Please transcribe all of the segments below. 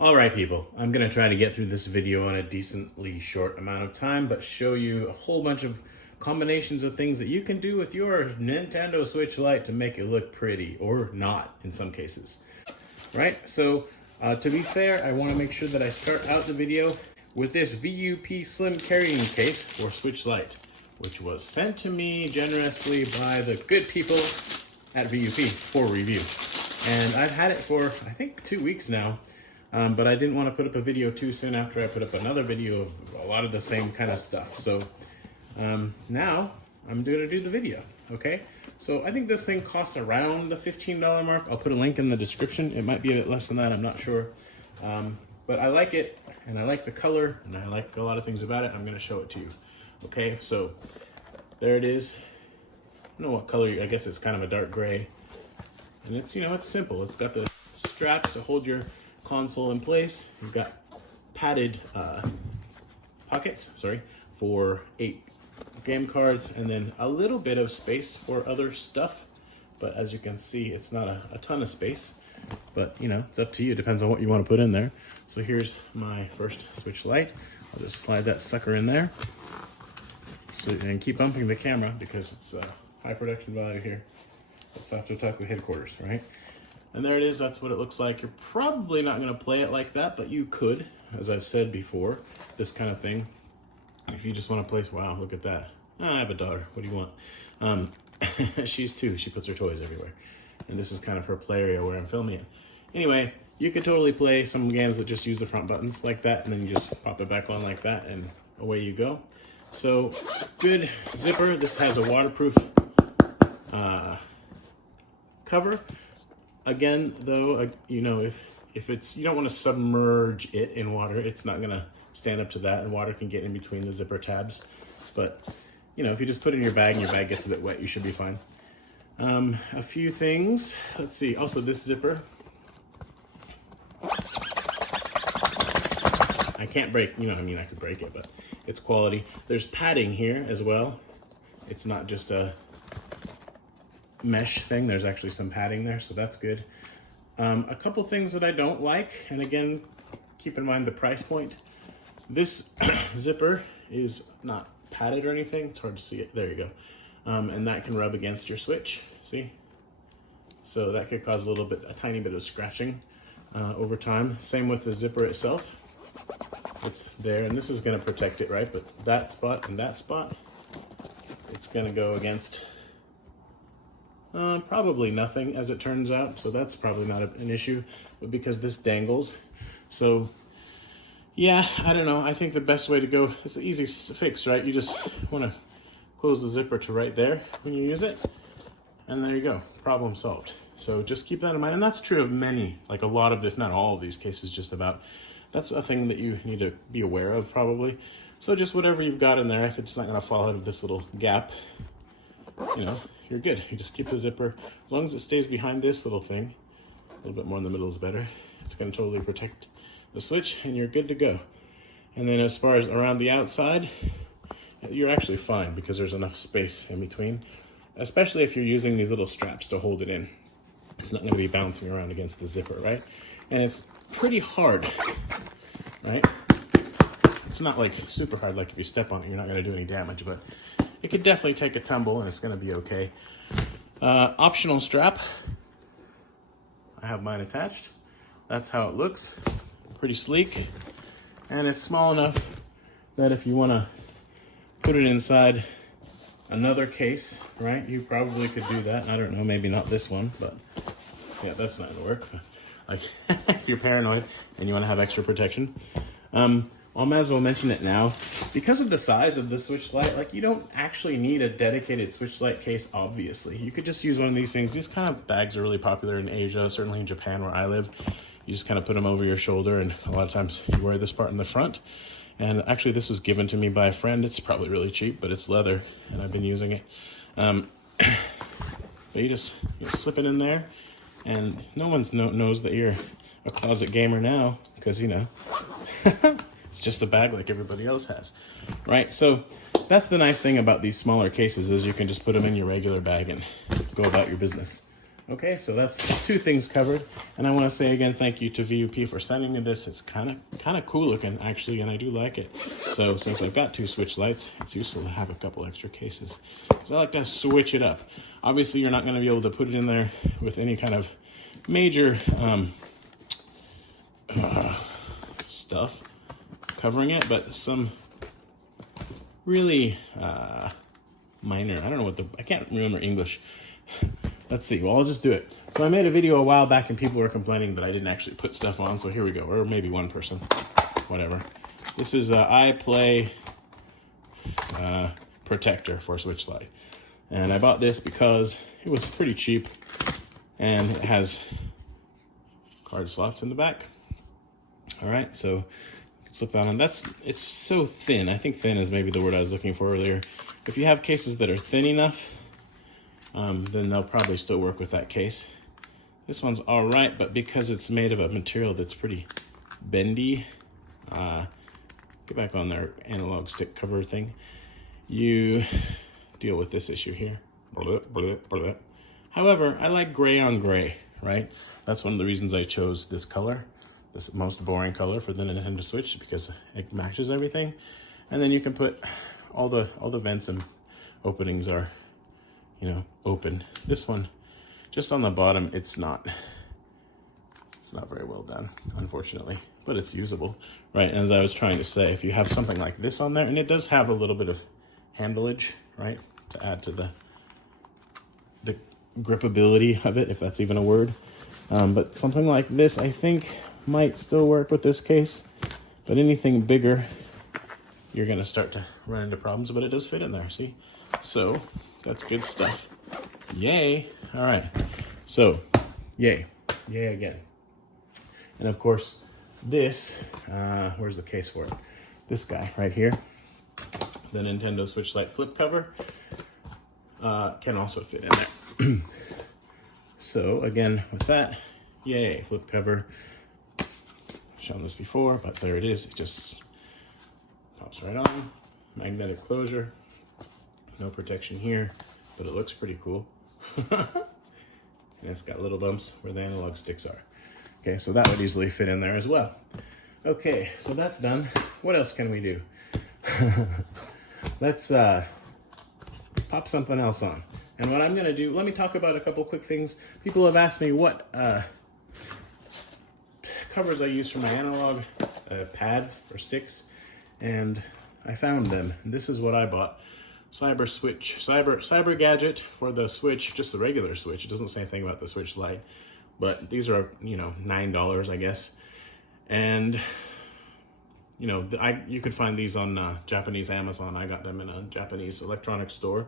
All right, people, I'm gonna try to get through this video in a decently short amount of time, but show you a whole bunch of combinations of things that you can do with your Nintendo Switch Lite to make it look pretty, or not in some cases. Right, so to be fair, I wanna make sure that I start out the video with this VUP Slim Carrying Case for Switch Lite, which was sent to me generously by the good people at VUP for review. And I've had it for, I think, 2 weeks now. But I didn't want to put up a video too soon after I put up another video of a lot of the same kind of stuff. So now I'm going to do the video, okay? So I think this thing costs around the $15 mark. I'll put a link in the description. It might be a bit less than that, I'm not sure. But I like it, and I like the color, and I like a lot of things about it. I'm going to show it to you, okay? So there it is. I don't know what color, I guess it's kind of a dark gray. And it's, you know, it's simple. It's got the straps to hold your console in place. You've got padded pockets, for 8 game cards, and then a little bit of space for other stuff. But as you can see, it's not a ton of space. But you know, it's up to you. It depends on what you want to put in there. So here's my first Switch Lite. I'll just slide that sucker in there. So, and keep bumping the camera because it's high production value here. It's Soft Otaku headquarters, right? And there it is, that's what it looks like. You're probably not gonna play it like that, but you could, as I've said before, this kind of thing. If you just wanna play, wow, look at that. Oh, I have a daughter, what do you want? She's 2, she puts her toys everywhere. And this is kind of her play area where I'm filming it. Anyway, you could totally play some games that just use the front buttons like that, and then you just pop it back on like that, and away you go. So, good zipper. This has a waterproof cover. Again, though, you know, if it's, you don't want to submerge it in water, it's not going to stand up to that, and water can get in between the zipper tabs. But, you know, if you just put it in your bag and your bag gets a bit wet, you should be fine. A few things. Let's see. Also, this zipper, I can't break, you know, I mean, I could break it, but it's quality. There's padding here as well. It's not just a mesh thing, there's actually some padding there, so that's good. A couple things that I don't like, and again, keep in mind the price point. This zipper is not padded or anything, it's hard to see it, there you go. And that can rub against your Switch, see? So that could cause a tiny bit of scratching over time. Same with the zipper itself. It's there, and this is gonna protect it, right? But that spot and that spot, it's gonna go against probably nothing, as it turns out, so that's probably not an issue, but because this dangles. So yeah, I don't know, I think the best way to go, it's an easy fix, right? You just want to close the zipper to right there when you use it, and there you go, problem solved. So just keep that in mind, and that's true of many, like a lot of, if not all of these cases, just about. That's a thing that you need to be aware of, probably. So just whatever you've got in there, if it's not going to fall out of this little gap, you know, you're good. You just keep the zipper, as long as it stays behind this little thing, a little bit more in the middle is better. It's going to totally protect the Switch, and you're good to go. And then as far as around the outside, you're actually fine because there's enough space in between, especially if you're using these little straps to hold it in. It's not going to be bouncing around against the zipper, right? And it's pretty hard, right? It's not like super hard, like if you step on it, you're not going to do any damage, but it could definitely take a tumble and it's going to be okay. Optional strap. I have mine attached. That's how it looks. Pretty sleek. And it's small enough that if you want to put it inside another case, right, you probably could do that. I don't know, maybe not this one, but yeah, that's not going to work. Like, if you're paranoid and you want to have extra protection. I might as well mention it now. Because of the size of the Switch Lite, like, you don't actually need a dedicated Switch Lite case, obviously. You could just use one of these things. These kind of bags are really popular in Asia, certainly in Japan where I live. You just kind of put them over your shoulder, and a lot of times you wear this part in the front. And actually, this was given to me by a friend. It's probably really cheap, but it's leather, and I've been using it. But you slip it in there, and no one knows that you're a closet gamer now, because, you know, it's just a bag like everybody else has, right? So that's the nice thing about these smaller cases, is you can just put them in your regular bag and go about your business. Okay, so that's 2 things covered. And I want to say again, thank you to VUP for sending me this. It's kind of cool looking, actually, and I do like it. So since I've got 2 switch lights, it's useful to have a couple extra cases. So I like to switch it up. Obviously, you're not going to be able to put it in there with any kind of major stuff covering it, but some really minor, I don't know what I can't remember English. Let's see, well, I'll just do it. So I made a video a while back and people were complaining that I didn't actually put stuff on, so here we go, or maybe one person, whatever. This is iPlay protector for switch light. And I bought this because it was pretty cheap and it has card slots in the back. All right, so you can slip that on. It's so thin. I think thin is maybe the word I was looking for earlier. If you have cases that are thin enough, then they'll probably still work with that case. This one's all right, but because it's made of a material that's pretty bendy, get back on their analog stick cover thing, you deal with this issue here. However, I like gray on gray, right? That's one of the reasons I chose this color, this most boring color for the Nintendo Switch, because it matches everything. And then you can put all the vents and openings are, you know, open. This one, just on the bottom, it's not very well done, unfortunately, but it's usable, right? And as I was trying to say, if you have something like this on there, and it does have a little bit of handleage, right, to add to the gripability of it, if that's even a word. But something like this, I think, might still work with this case, but anything bigger, you're gonna start to run into problems, but it does fit in there, see? So that's good stuff. Yay. All right. So yay again. And of course this, where's the case for it? This guy right here, the Nintendo Switch Lite flip cover, can also fit in there. So again, with that, yay, flip cover. Shown this before, but there it is. It just pops right on. Magnetic closure. No protection here, but it looks pretty cool. And it's got little bumps where the analog sticks are. Okay, so that would easily fit in there as well. Okay, so that's done. What else can we do? Let's pop something else on. And what I'm gonna do, let me talk about a couple quick things. People have asked me what covers I use for my analog pads or sticks, and I found them. This is what I bought. Cyber Gadget for the Switch, just the regular Switch. It doesn't say anything about the Switch Lite, but these are, you know, $9, I guess. And, you know, you could find these on Japanese Amazon. I got them in a Japanese electronics store,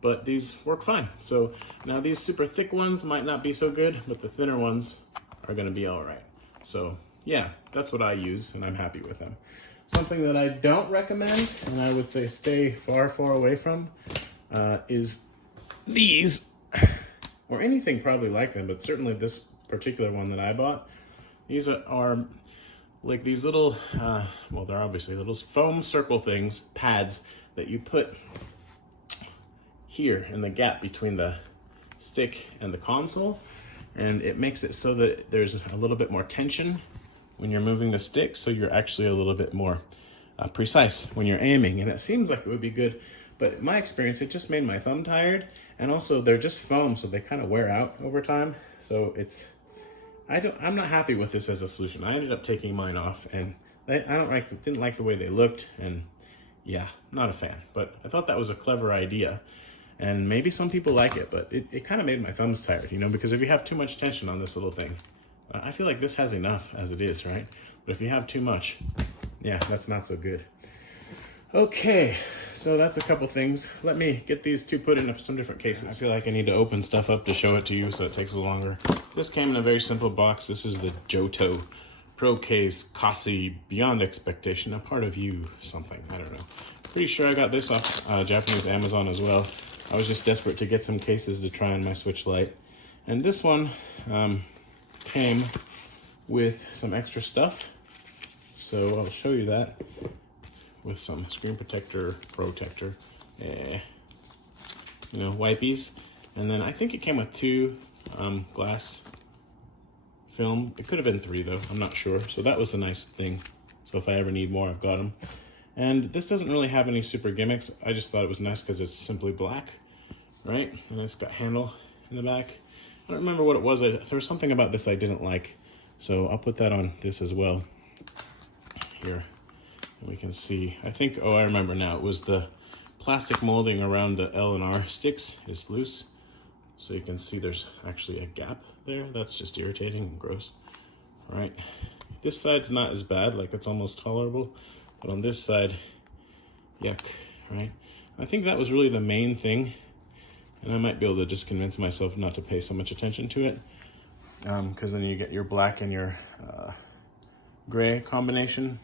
but these work fine. So now these super thick ones might not be so good, but the thinner ones are gonna be all right. So yeah, that's what I use, and I'm happy with them. Something that I don't recommend, and I would say stay far, far away from, is these, or anything probably like them, but certainly this particular one that I bought. These are like these little, well, they're obviously little foam circle things, pads, that you put here in the gap between the stick and the console, and it makes it so that there's a little bit more tension when you're moving the stick, so you're actually a little bit more precise when you're aiming. And it seems like it would be good, but in my experience, it just made my thumb tired. And also they're just foam, so they kind of wear out over time. So I'm not happy with this as a solution. I ended up taking mine off, and didn't like the way they looked, and yeah, not a fan. But I thought that was a clever idea, and maybe some people like it, but it kind of made my thumbs tired, you know, because if you have too much tension on this little thing, I feel like this has enough as it is, right? But if you have too much, yeah, that's not so good. Okay, so that's a couple things. Let me get these two put in some different cases. I feel like I need to open stuff up to show it to you, so it takes a little longer. This came in a very simple box. This is the Joto ProCase Kasi Beyond Expectation, a part of you something, I don't know. Pretty sure I got this off Japanese Amazon as well. I was just desperate to get some cases to try on my Switch Lite. And this one came with some extra stuff. So I'll show you that with some screen protector, you know, wipies. And then I think it came with two glass film. It could have been 3 though, I'm not sure. So that was a nice thing. So if I ever need more, I've got them. And this doesn't really have any super gimmicks. I just thought it was nice because it's simply black, right? And it's got handle in the back. I don't remember what it was. There was something about this I didn't like. So I'll put that on this as well. Here, and we can see, I think, oh, I remember now. It was the plastic molding around the L and R sticks is loose. So you can see there's actually a gap there. That's just irritating and gross, right? This side's not as bad, like it's almost tolerable. But on this side, yuck, right? I think that was really the main thing. And I might be able to just convince myself not to pay so much attention to it. Because then you get your black and your gray combination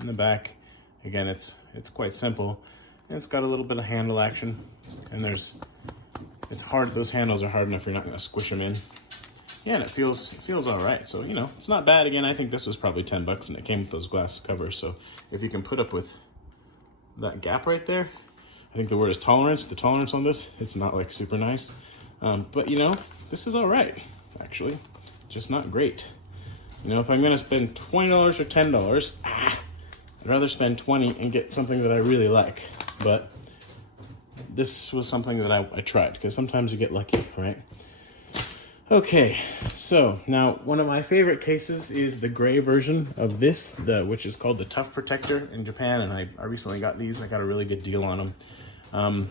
in the back. Again, it's quite simple. And it's got a little bit of handle action. And it's hard, those handles are hard enough you're not gonna squish them in. Yeah, and it feels all right. So, you know, it's not bad. Again, I think this was probably 10 bucks and it came with those glass covers. So if you can put up with that gap right there, I think the word is tolerance. The tolerance on this, it's not like super nice. But you know, this is all right, actually. Just not great. You know, if I'm gonna spend $20 or $10, I'd rather spend 20 and get something that I really like. But this was something that I tried, because sometimes you get lucky, right? Okay, so now one of my favorite cases is the gray version of this, which is called the Tough Protector in Japan, and I recently got these. I got a really good deal on them.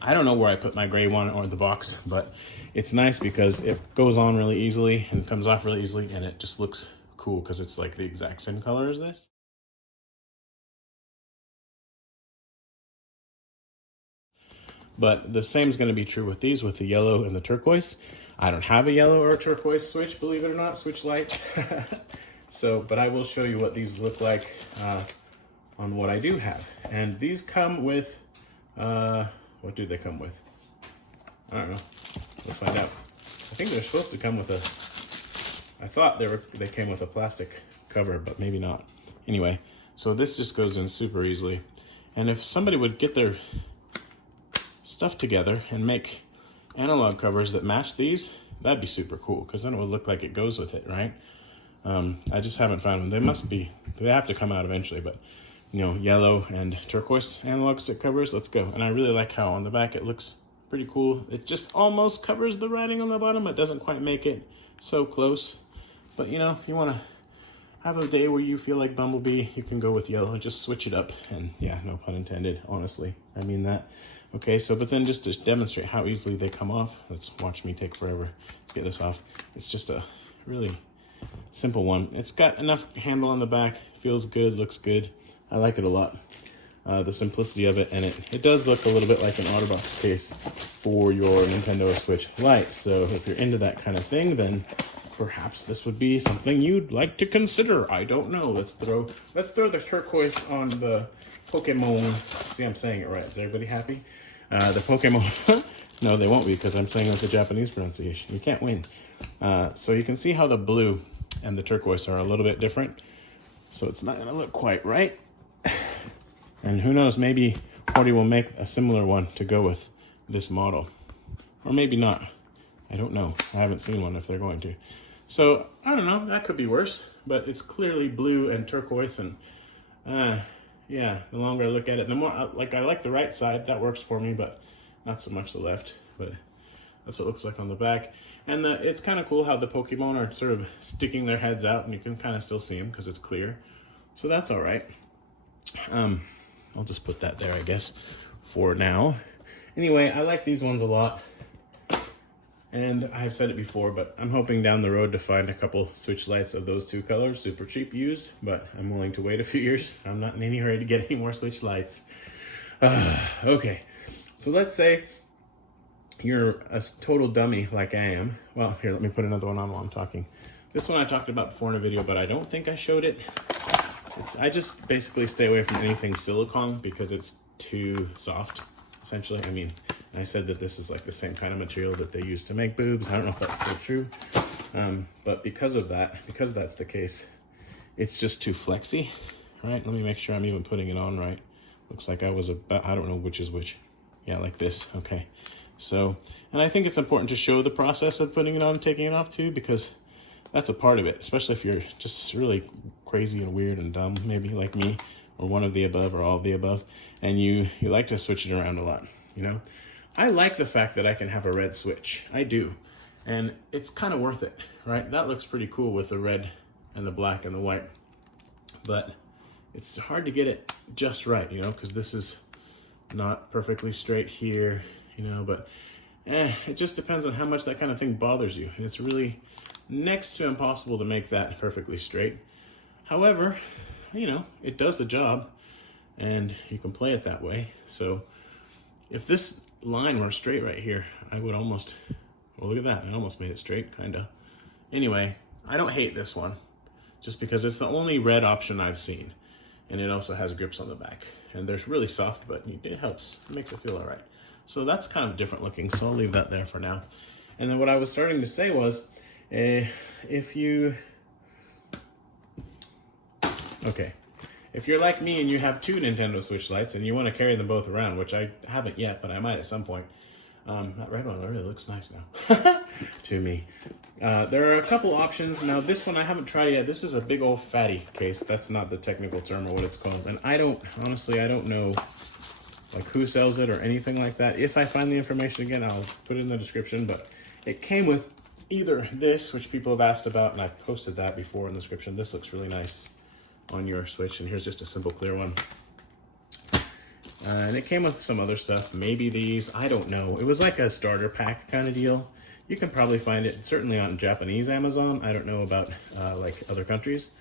I don't know where I put my gray one or the box, but it's nice because it goes on really easily and comes off really easily, and it just looks cool because it's like the exact same color as this. But the same is going to be true with these, with the yellow and the turquoise. I don't have a yellow or a turquoise switch, believe it or not, switch Lite. So, but I will show you what these look like on what I do have. And these come with, what do they come with? I don't know. Let's find out. I think they're supposed to come with I thought they came with a plastic cover, but maybe not. Anyway, so this just goes in super easily. And if somebody would get their stuff together and make analog covers that match these, that'd be super cool, because then it would look like it goes with it, right? I just haven't found them. They have to come out eventually, but you know, yellow and turquoise analog stick covers, let's go. And I really like how on the back it looks pretty cool. It just almost covers the writing on the bottom. It doesn't quite make it so close. But you know, if you want to have a day where you feel like Bumblebee, you can go with yellow and just switch it up. And yeah, no pun intended, honestly. I mean that. Okay, so but then just to demonstrate how easily they come off, let's watch me take forever to get this off. It's just a really simple one. It's got enough handle on the back, feels good, looks good. I like it a lot. The simplicity of it, and it does look a little bit like an OtterBox case for your Nintendo Switch Lite. So if you're into that kind of thing, then perhaps this would be something you'd like to consider. I don't know. Let's throw the turquoise on the Pokemon. See, I'm saying it right. Is everybody happy? The Pokemon. No, they won't be, because I'm saying it with the Japanese pronunciation. You can't win. So you can see how the blue and the turquoise are a little bit different. So it's not going to look quite right. And who knows, maybe HORI will make a similar one to go with this model. Or maybe not. I don't know. I haven't seen one if they're going to. So, I don't know. That could be worse. But it's clearly blue and turquoise. And, yeah, the longer I look at it, the more, I like the right side. That works for me, but not so much the left. But that's what it looks like on the back. And it's kind of cool how the Pokemon are sort of sticking their heads out, and you can kind of still see them because it's clear. So that's all right. I'll just put that there, I guess, for now. Anyway, I like these ones a lot. And I've said it before, but I'm hoping down the road to find a couple Switch Lites of those two colors, super cheap used, but I'm willing to wait a few years. I'm not in any hurry to get any more Switch Lites. Okay, so let's say you're a total dummy like I am. Well, here, let me put another one on while I'm talking. This one I talked about before in a video, but I don't think I showed it. I just basically stay away from anything silicone because it's too soft, essentially. I mean, I said that this is like the same kind of material that they use to make boobs. I don't know if that's still true. But because that's the case, it's just too flexy, right? Let me make sure I'm even putting it on right. Looks like I was about, I don't know which is which. Yeah, like this, okay. So, and I think it's important to show the process of putting it on and taking it off too, because that's a part of it, especially if you're just really crazy and weird and dumb, maybe like me, or one of the above or all of the above, and you like to switch it around a lot, you know? I like the fact that I can have a red switch. I do. And it's kind of worth it, right? That looks pretty cool with the red and the black and the white. But it's hard to get it just right, you know, because this is not perfectly straight here, you know, but it just depends on how much that kind of thing bothers you. And it's really next to impossible to make that perfectly straight. However, you know, it does the job and you can play it that way. So if this line were straight right here, I would almost, well, look at that. I almost made it straight, kind of. Anyway, I don't hate this one just because it's the only red option I've seen. And it also has grips on the back. And they're really soft, but it helps. It makes it feel all right. So that's kind of different looking, so I'll leave that there for now. And then what I was starting to say was, if you're like me and you have 2 Nintendo Switch Lites and you want to carry them both around, which I haven't yet, but I might at some point. That red one really looks nice now to me. There are a couple options. Now this one I haven't tried yet. This is a big old fatty case. That's not the technical term or what it's called. And honestly, I don't know like who sells it or anything like that. If I find the information again, I'll put it in the description, but it came with either this, which people have asked about, and I've posted that before in the description. This looks really nice on your Switch, and here's just a simple clear one. And it came with some other stuff, maybe these, I don't know. It was like a starter pack kind of deal. You can probably find it certainly on Japanese Amazon. I don't know about like other countries.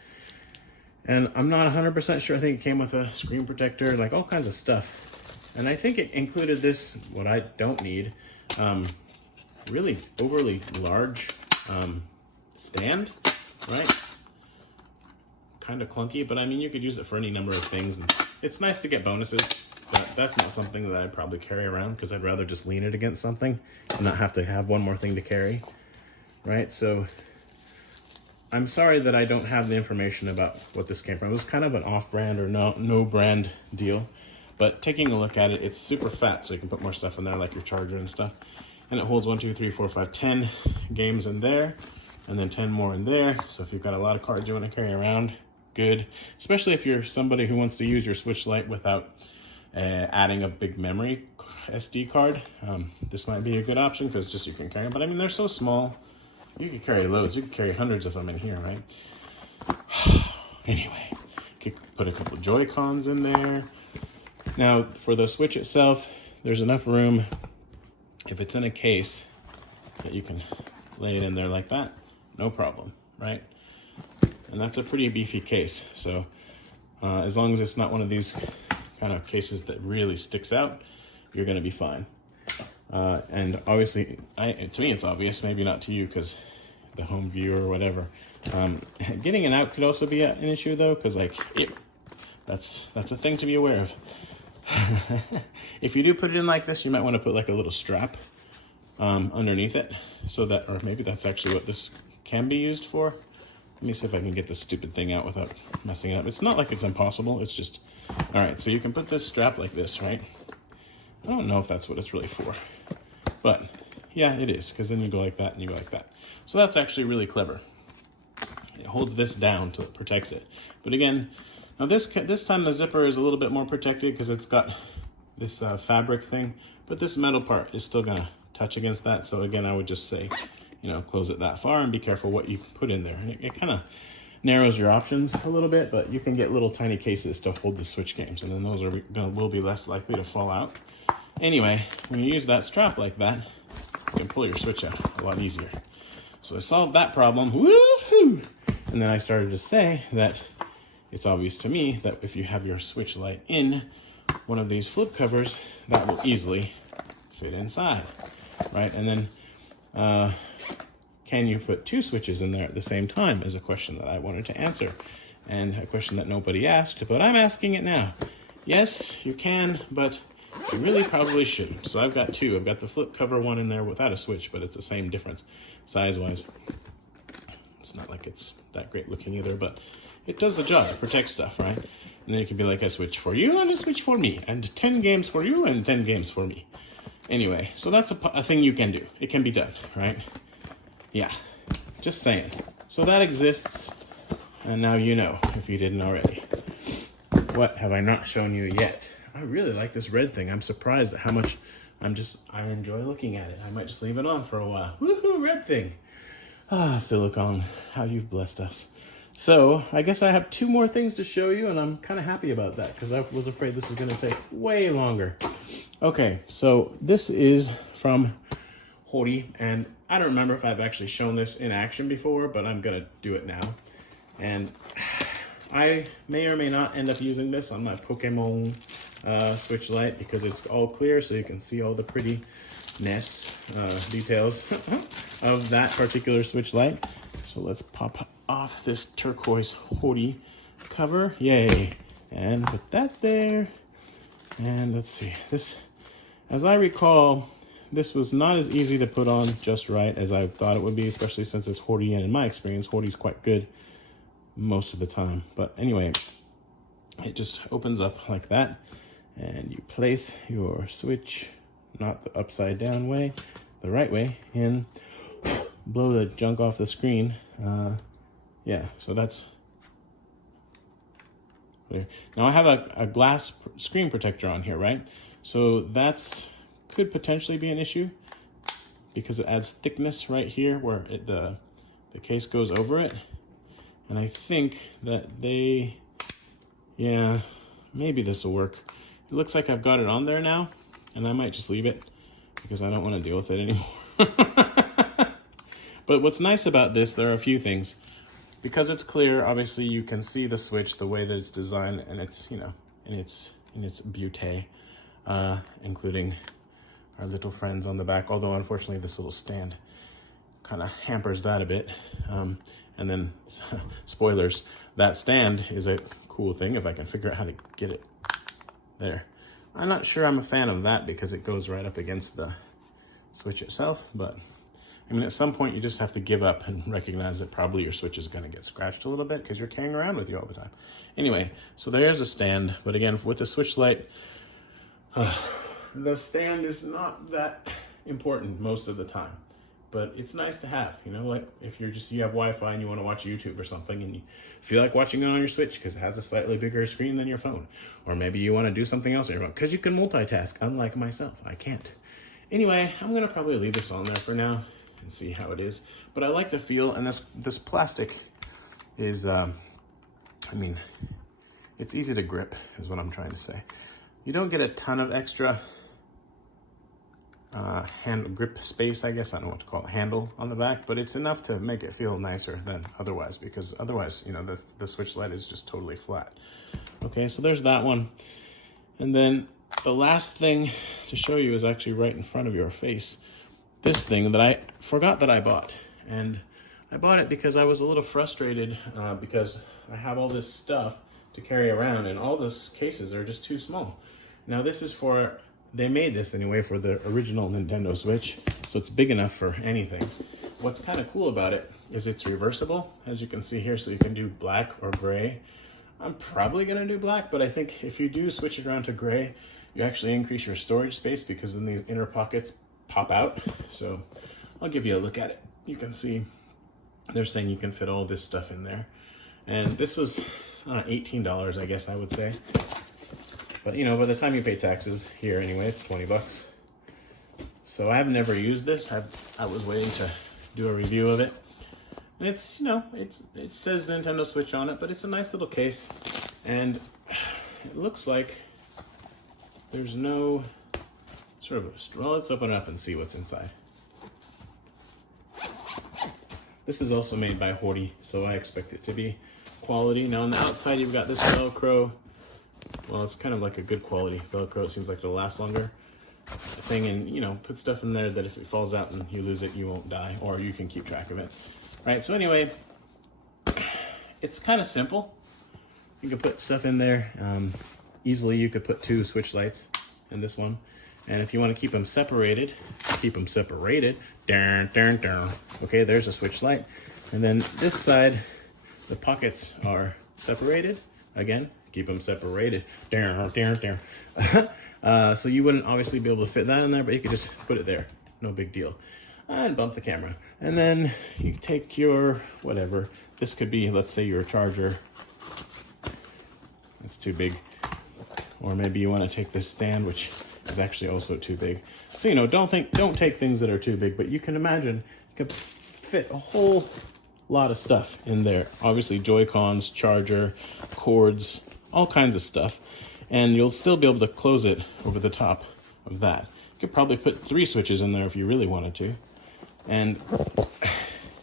And I'm not 100% sure. I think it came with a screen protector, like all kinds of stuff. And I think it included this, what I don't need, really overly large stand, right? Kind of clunky, but I mean, you could use it for any number of things. And it's nice to get bonuses, but that's not something that I'd probably carry around because I'd rather just lean it against something and not have to have one more thing to carry, right? So I'm sorry that I don't have the information about what this came from. It was kind of an off-brand or no brand deal, but taking a look at it, it's super fat, so you can put more stuff in there, like your charger and stuff. And it holds 1, 2, 3, 4, 5, 10 games in there, and then 10 more in there. So if you've got a lot of cards you want to carry around, good. Especially if you're somebody who wants to use your Switch Lite without adding a big memory SD card. This might be a good option because just you can carry them. But I mean, they're so small, you could carry loads. You could carry hundreds of them in here, right? Anyway, you could put a couple of Joy-Cons in there. Now, for the Switch itself, there's enough room, if it's in a case, that you can lay it in there like that. No problem, right? And that's a pretty beefy case. So as long as it's not one of these kind of cases that really sticks out, you're going to be fine. And obviously, to me it's obvious, maybe not to you because the home viewer or whatever. Getting it out could also be an issue though, because like that's a thing to be aware of. If you do put it in like this, you might want to put like a little strap underneath it, so that, or maybe that's actually what this can be used for. Let me see if I can get this stupid thing out without messing it up. It's not like it's impossible, it's just, all right, so you can put this strap like this, right? I don't know if that's what it's really for, but yeah, it is, because then you go like that and you go like that. So that's actually really clever. It holds this down till it protects it. But again, now this time the zipper is a little bit more protected because it's got this fabric thing, but this metal part is still gonna touch against that. So again, I would just say, you know, close it that far and be careful what you put in there. And it kind of narrows your options a little bit, but you can get little tiny cases to hold the Switch games, and then those will be less likely to fall out. Anyway, when you use that strap like that, you can pull your Switch out a lot easier. So I solved that problem, woohoo! And then I started to say that it's obvious to me that if you have your Switch Lite in one of these flip covers, that will easily fit inside, right? And then, can you put 2 switches in there at the same time is a question that I wanted to answer, and a question that nobody asked, but I'm asking it now. Yes, you can, but you really probably shouldn't. So I've got 2. I've got the flip cover one in there without a switch, but it's the same difference size-wise. It's not like it's that great looking either, but it does the job. It protects stuff, right? And then you can be like, a switch for you and a switch for me, and 10 games for you and 10 games for me. Anyway, so that's a thing you can do. It can be done, right? Yeah, just saying. So that exists, and now you know if you didn't already. What have I not shown you yet? I really like this red thing. I'm surprised at how much I enjoy looking at it. I might just leave it on for a while. Woohoo, red thing. Ah, Silicone, how you've blessed us. So I guess I have 2 more things to show you, and I'm kind of happy about that because I was afraid this was going to take way longer. Okay, so this is from HORI, and I don't remember if I've actually shown this in action before, but I'm going to do it now. And I may or may not end up using this on my Pokemon Switch Lite because it's all clear, so you can see all the prettiness details of that particular Switch Lite. So let's pop off this turquoise HORI cover. Yay. And put that there. And let's see. This, as I recall, this was not as easy to put on just right as I thought it would be, especially since it's HORI, and in my experience, HORI's quite good most of the time. But anyway, it just opens up like that, and you place your Switch, not the upside down way, the right way, and blow the junk off the screen. Yeah, so that's there. Now I have a glass screen protector on here, right? So that's could potentially be an issue because it adds thickness right here where the case goes over it. And I think that yeah, maybe this will work. It looks like I've got it on there now, and I might just leave it because I don't want to deal with it anymore. But what's nice about this, there are a few things. Because it's clear, obviously you can see the Switch the way that it's designed, and it's, you know, in its beauty, including our little friends on the back, although unfortunately this little stand kind of hampers that a bit. And then, spoilers, that stand is a cool thing if I can figure out how to get it there. I'm not sure I'm a fan of that because it goes right up against the Switch itself, but I mean, at some point you just have to give up and recognize that probably your Switch is going to get scratched a little bit because you're carrying around with you all the time. Anyway, so there's a stand, but again, with the Switch Lite, the stand is not that important most of the time, but it's nice to have, you know, like if you have Wi-Fi and you want to watch YouTube or something and you feel like watching it on your Switch because it has a slightly bigger screen than your phone, or maybe you want to do something else on your phone because you can multitask, unlike myself. I can't. Anyway, I'm going to probably leave this on there for now and see how it is. But I like the feel, and this plastic is, I mean, it's easy to grip is what I'm trying to say. You don't get a ton of extra hand grip space, I guess. I don't know what to call it, handle on the back, but it's enough to make it feel nicer than otherwise, because otherwise, you know, the Switch Lite is just totally flat. Okay, so there's that one. And then the last thing to show you is actually right in front of your face. This thing that I forgot that I bought. And I bought it because I was a little frustrated because I have all this stuff to carry around and all those cases are just too small. Now this is for, they made this anyway for the original Nintendo Switch, so it's big enough for anything. What's kind of cool about it is it's reversible, as you can see here, so you can do black or gray. I'm probably gonna do black, but I think if you do switch it around to gray, you actually increase your storage space because then these inner pockets pop out. So I'll give you a look at it. You can see they're saying you can fit all this stuff in there. And this was $18, I guess I would say. But you know, by the time you pay taxes here anyway, it's 20 bucks. So I've never used this. I was waiting to do a review of it. And it's, you know, it says Nintendo Switch on it, but it's a nice little case. And it looks like there's no sort of, well, let's open it up and see what's inside. This is also made by HORI, so I expect it to be quality. Now on the outside, you've got this Velcro. Well, it's kind of like a good quality Velcro. It seems like it'll last longer thing, and you know, put stuff in there that if it falls out and you lose it, you won't die, or you can keep track of it. Right, so anyway, it's kind of simple. You can put stuff in there. Easily you could put 2 Switch Lites in this one. And if you want to keep them separated, okay, there's a Switch Lite. And then this side, the pockets are separated. Again, keep them separated. So you wouldn't obviously be able to fit that in there, but you could just put it there. No big deal. And bump the camera. And then you take your, whatever. This could be, let's say, your charger. It's too big. Or maybe you want to take this stand, which is actually also too big. So, you know, don't take things that are too big, but you can imagine you could fit a whole lot of stuff in there. Obviously, Joy-Cons, charger, cords, all kinds of stuff. And you'll still be able to close it over the top of that. You could probably put 3 switches in there if you really wanted to. And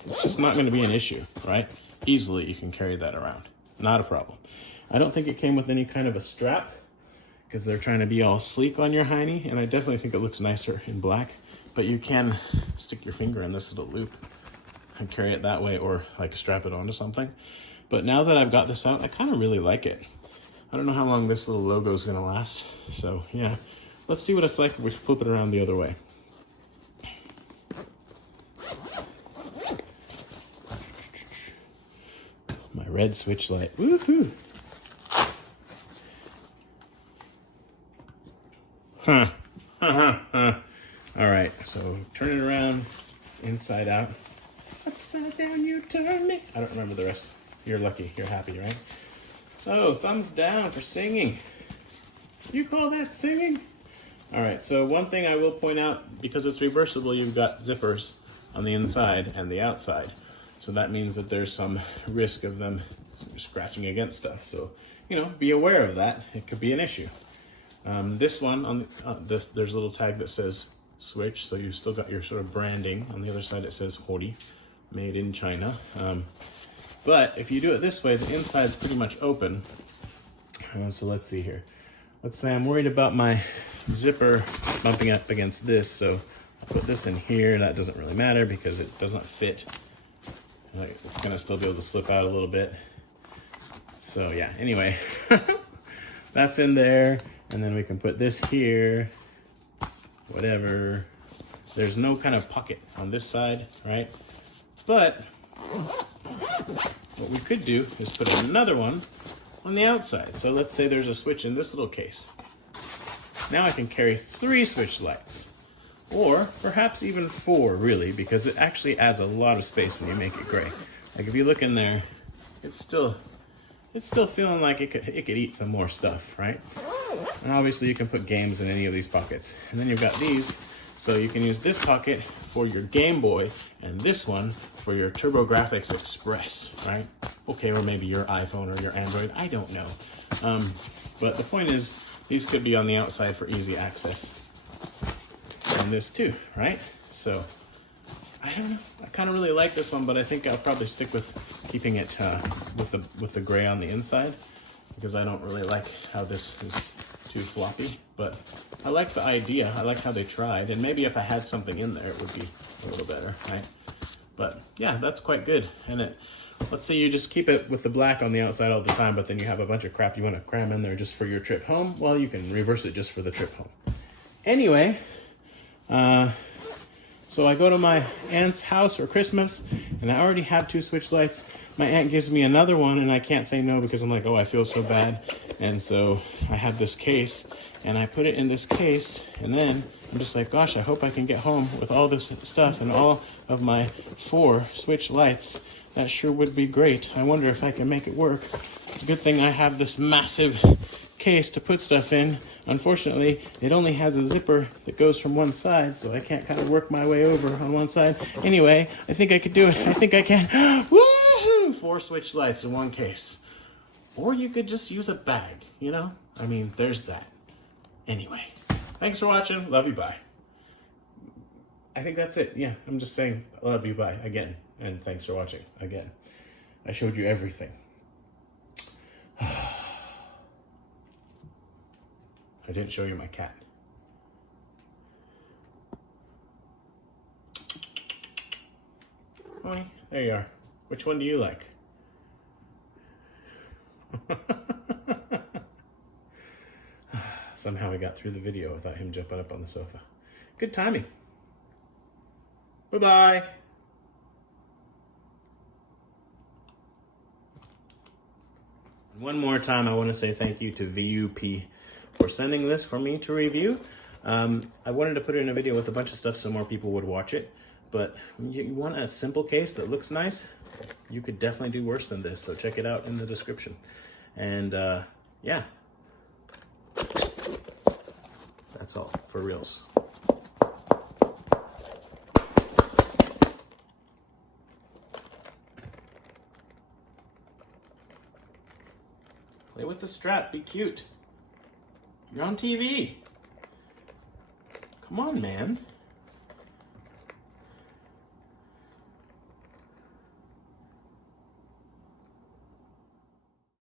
it's just not going to be an issue, right? Easily you can carry that around. Not a problem. I don't think it came with any kind of a strap because they're trying to be all sleek on your hiney, and I definitely think it looks nicer in black. But you can stick your finger in this little loop and carry it that way, or like strap it onto something. But now that I've got this out, I kind of really like it. I don't know how long this little logo is going to last. So yeah, let's see what it's like if we flip it around the other way. My red switch light. Woohoo! Huh. All right, so turn it around, inside out. Upside down, you turn me. I don't remember the rest. You're lucky. You're happy, right? Oh, thumbs down for singing. You call that singing? All right, so one thing I will point out, because it's reversible, you've got zippers on the inside and the outside. So that means that there's some risk of them scratching against stuff. So, you know, be aware of that. It could be an issue. This one, on there's a little tag that says switch, so you've still got your sort of branding. On the other side it says HORI, made in China. But if you do it this way, the inside's pretty much open. So let's see here. Let's say I'm worried about my zipper bumping up against this, so I'll put this in here. That doesn't really matter because it doesn't fit. Like, it's gonna still be able to slip out a little bit. So yeah, anyway, that's in there. And then we can put this here, whatever. There's no kind of pocket on this side, right? But what we could do is put another one on the outside. So let's say there's a switch in this little case. Now I can carry 3 switch lights, or perhaps even 4 really, because it actually adds a lot of space when you make it gray. Like if you look in there, it's still feeling like it could eat some more stuff, right? And obviously you can put games in any of these pockets. And then you've got these, so you can use this pocket for your Game Boy and this one for your TurboGrafx Express, right? Okay, or maybe your iPhone or your Android, I don't know. But the point is, these could be on the outside for easy access. And this too, right? So, I don't know. I kind of really like this one, but I think I'll probably stick with keeping it with the gray on the inside, because I don't really like how this is too floppy. But I like the idea. I like how they tried, and maybe if I had something in there, it would be a little better, right? But yeah, that's quite good. And let's say you just keep it with the black on the outside all the time, but then you have a bunch of crap you want to cram in there just for your trip home. Well, you can reverse it just for the trip home. Anyway, so I go to my aunt's house for Christmas, and I already have 2 switch lights. My aunt gives me another one, and I can't say no because I'm like, oh, I feel so bad. And so I have this case, and I put it in this case, and then I'm just like, gosh, I hope I can get home with all this stuff and all of my 4 switch lights. That sure would be great. I wonder if I can make it work. It's a good thing I have this massive case to put stuff in. Unfortunately, it only has a zipper that goes from one side, so I can't kind of work my way over on one side. Anyway, I think I could do it. I think I can. Woohoo! 4 switch lights in one case. Or you could just use a bag, you know? I mean, there's that. Anyway, thanks for watching. Love you, bye. I think that's it. Yeah, I'm just saying love you, bye, again. And thanks for watching, again. I showed you everything. I didn't show you my cat. Oh, there you are. Which one do you like? Somehow we got through the video without him jumping up on the sofa. Good timing. Bye-bye. One more time, I want to say thank you to VUP for sending this for me to review. I wanted to put it in a video with a bunch of stuff so more people would watch it, but you want a simple case that looks nice, you could definitely do worse than this, so check it out in the description. And yeah, that's all for reals. Play with the strap, be cute. You're on TV. Come on, man.